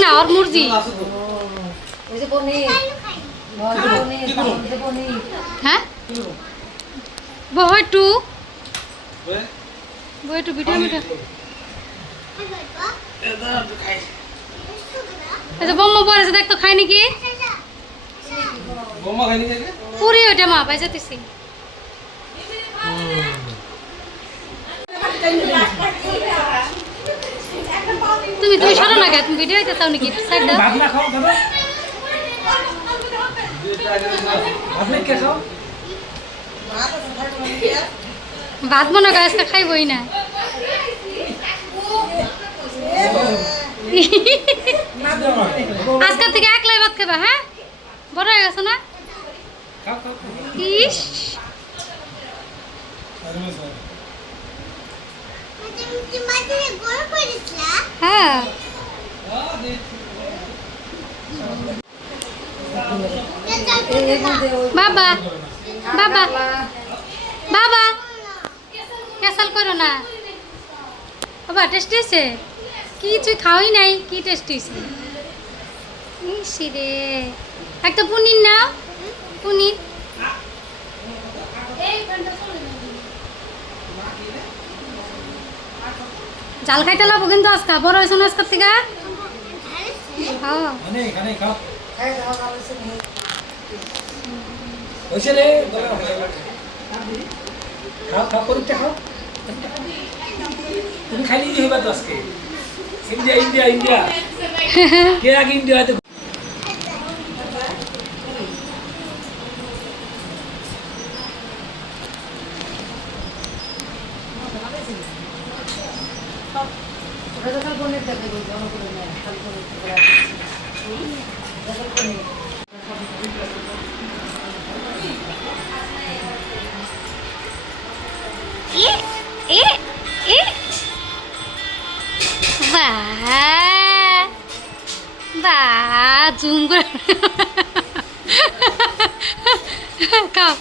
না আর মুরগি হ্যাঁ বহটু বহটু ভিডিও মিটা এটা বোম্মা পড়েছে দেখ তো খাই নাকি বোম্মা খাই নাকি পুরি ওটা মা বাইজা দিছি তুমি সরো না গে তুমি ভিডিও দিতে চাও নাকি সাইড দাও ভাত না খাও দাদা আপনি কে খাও ভাত মনে করে আজকে খাইবই না আজকের থেকে একলাই ভাত খাবা হ্যাঁ বড় হয়ে গেছে না ইস হ্যাঁ বাবা বাবা বাবা ক্যাসাল করো না বাবা টেস্টি আছে কিছু খাওয়াই নাই কি টেস্টি আছে ইসি রে একটা পনির নাও পনির জাল খাইতে লাগবো কিন্তু আজকা বড় হয়েছে না আজকার থেকে তুমি খাই নিয়ে হইবা তো আজকে ইন্ডিয়া ইন্ডিয়া ইন্ডিয়া কে আগে ইন্ডিয়া হয়তো জুম করে খাও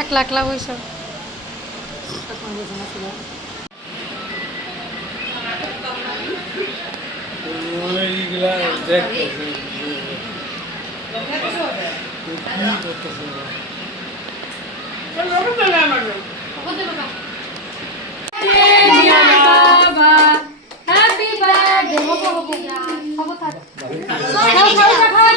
এক লাখ লাখ হয়েছ হ্যাপি বার্থডে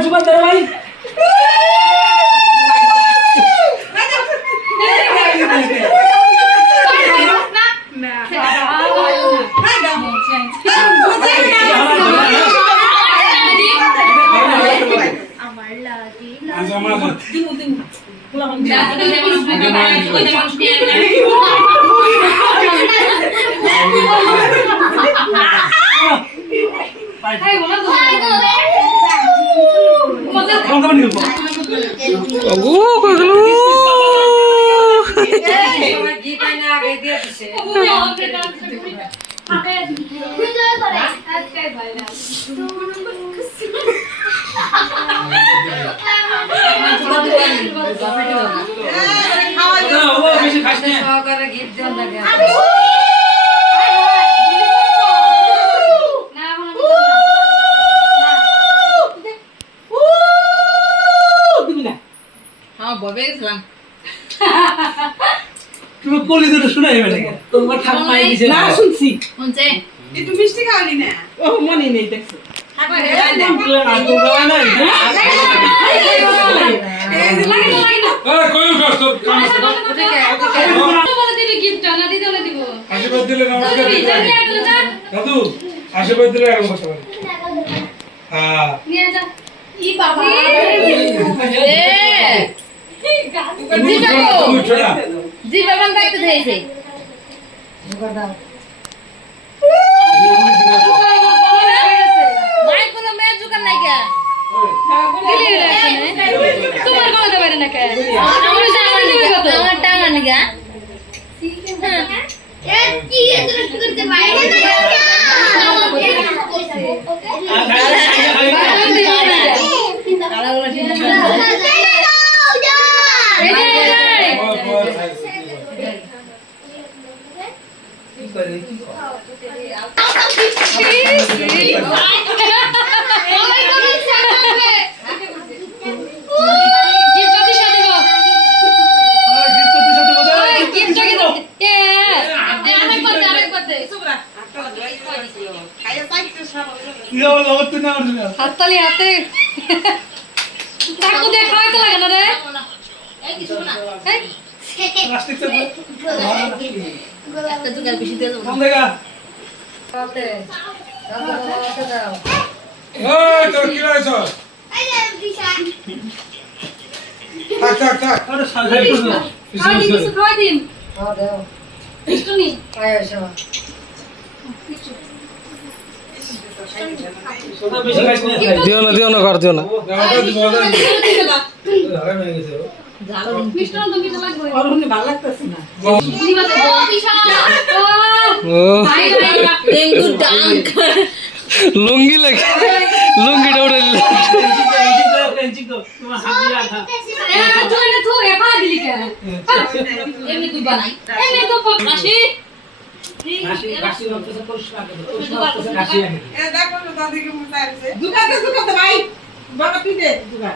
जुबान दे भाई তুমি কলিজটা শুনাই মানে তোমার ঠাকুমাই দিছে না শুনছি শুনছে একটু মিষ্টি খাওয়ালি না ও মনে নেই দেখছো আশীর্বাদ দিলে নমস্কার দাদু আশীর্বাদ দিলে এরকম বসে পারে হ্যাঁ জি বাবান দায়িত্ব দিয়েছে মাই কোনো মেয়ে জুকার নাই কে তোমার কোনো দেবে না কে আমার টাঙান গা কি এত করতে বাইরে হাততালি হাতে তাকু দিয়ে খাওয়াইতে লাগে না রে একটা জুকার বেশি দিয়ে দেবো তোর কি হয়েছে থাক থাক থাক কিছু খাওয়াই দিন একটু নি দিও না কর দিও না মিষ্টান্ন তো মিঠা লাগবে ভালো লাগতেছে না ডেঙ্গু ডাঙ্ক লুঙ্গি লাগে লুঙ্গিটা উড়ে দিল এমনি তুই বানাই দেখো দাদিকে মোটা আছে দুকাতে ভাই বাবা তুই দে দুকা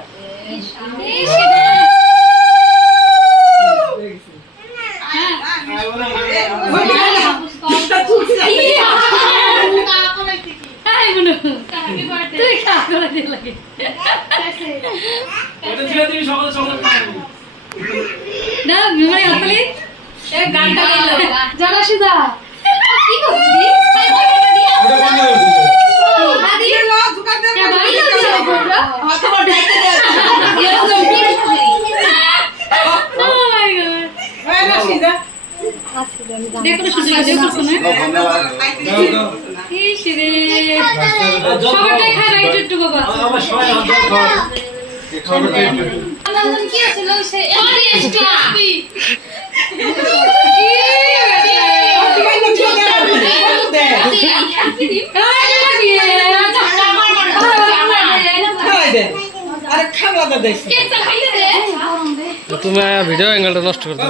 জানা সিধা কি করছিস তুমি ভিডিও অ্যাঙ্গেলটা নষ্ট করতে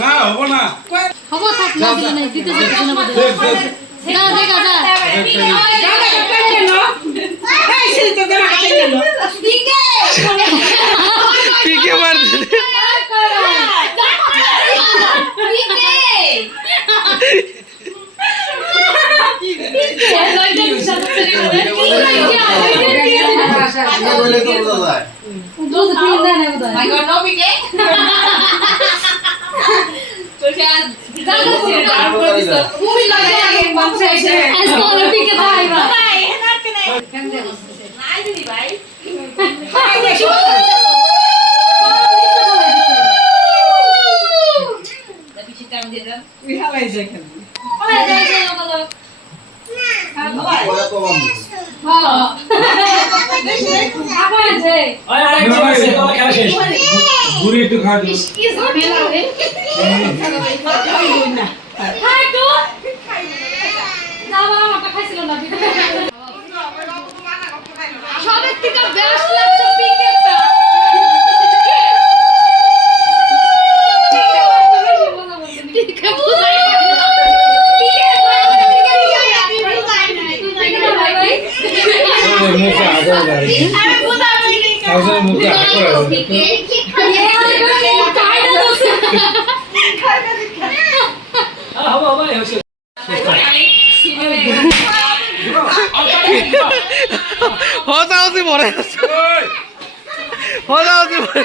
না হবো না হবো থাক না দিলে নাই দিতে যাচ্ছে না বলে যা দেখা যা পিকে মার পিকে বিহালাই যেখানে ঘুরি একটু খা দিও সবের থেকে বেশ লাগছে পিকেটটা মুখে আগল দাঁড়িয়ে মুখে আগল হতাহতি পরে হতাহতি পরে